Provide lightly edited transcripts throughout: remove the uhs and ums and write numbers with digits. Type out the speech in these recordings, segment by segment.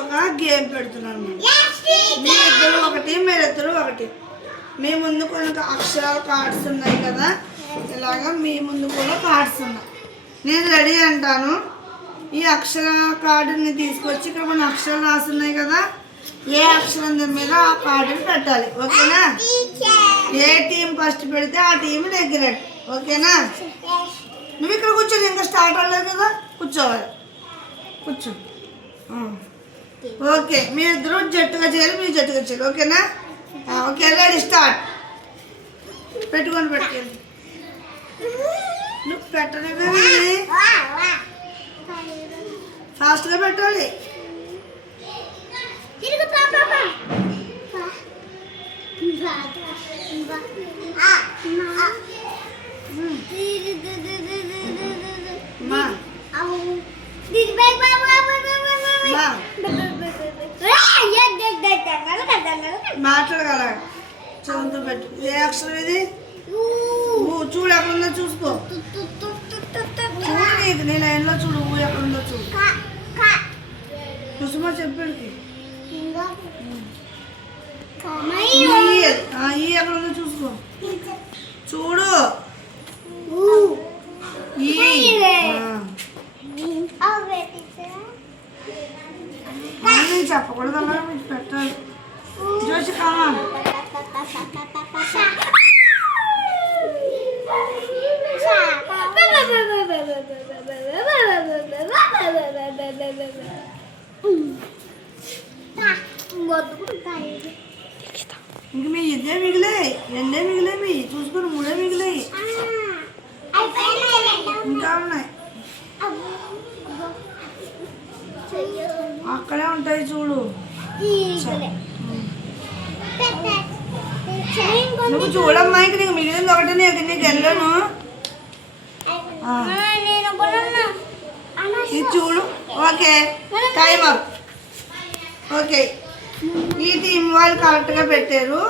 ఒక గేమ్ పెడుతున్నాను. మీరిద్దరు ఒకటి, మీరిద్దరు ఒకటి. మీ ముందు కొన్ని అక్షరాల కార్డ్స్ ఉన్నాయి కదా, ఇలాగా మీ ముందు కూడా కార్డ్స్ ఉన్నాయి. నేను రెడీ అంటాను. ఈ అక్షర కార్డుని తీసుకొచ్చి ఇక్కడ కొన్ని అక్షరాలు రాస్తున్నాయి కదా, ఏ అక్షరం మీద ఆ కార్డుని పెట్టాలి. ఓకేనా? ఏ టీం ఫస్ట్ పెడితే ఆ టీం నెగ్గినట్టు. ఓకేనా? నువ్వు ఇక్కడ కూర్చొని ఇంకా స్టార్ట్ అవ్వలేదు కదా, కూర్చోవాలి. కూర్చో. ఓకే, మీరిద్దరు జట్టుగా చేయాలి, మీరు జట్టుగా చేయాలి. ఓకేనా? Okay, ready, start. పెట్టుకొని పెట్టుకోండి. నువ్వు పెట్టలేదు, ఫాస్ట్గా పెట్టాలి. మాట్లాడగల చదువుతూ పెట్టు. ఏ అక్షరం ఇది? చూడు, ఎక్కడుందో చూసుకో. చూడు, నీకు నీ లైన్లో చూడు, ఎక్కడుందో చూడు. కుసుమ చెప్పాడికి ఈ ఎక్కడుందో చూసుకో. చూడు, చెప్పకూడదు, అలా మీకు పెట్టాలి. జోషి కామా, ఇంక మీ ఇద్దే మిగిలాయి, రెండే మిగిలాయి. మీ చూసుకొని మూడే మిగిలాయి, ఇంకా ఉన్నాయి. అక్కడే ఉంటాయి చూడు. నువ్వు చూడమ్మా, ఇంక నీకు మిగిలింది ఒకటి, నీకు వెళ్ళను. ఇది చూడు. Okay, time up. ఓకే, ఈ టీం వాళ్ళు కరెక్ట్గా పెట్టారు,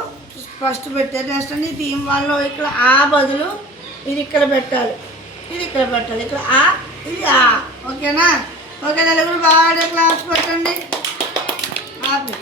ఫస్ట్ పెట్టారు. నెక్స్ట్ ఈ టీం వాళ్ళు ఇక్కడ ఆ బదులు ఇది ఇక్కడ పెట్టాలి, ఇది ఇక్కడ పెట్టాలి. ఇక్కడ ఆ, ఇది ఆ. ఓకేనా? ఓకే, నలుగురు బాగా క్లాస్ పెట్టండి. ఆపి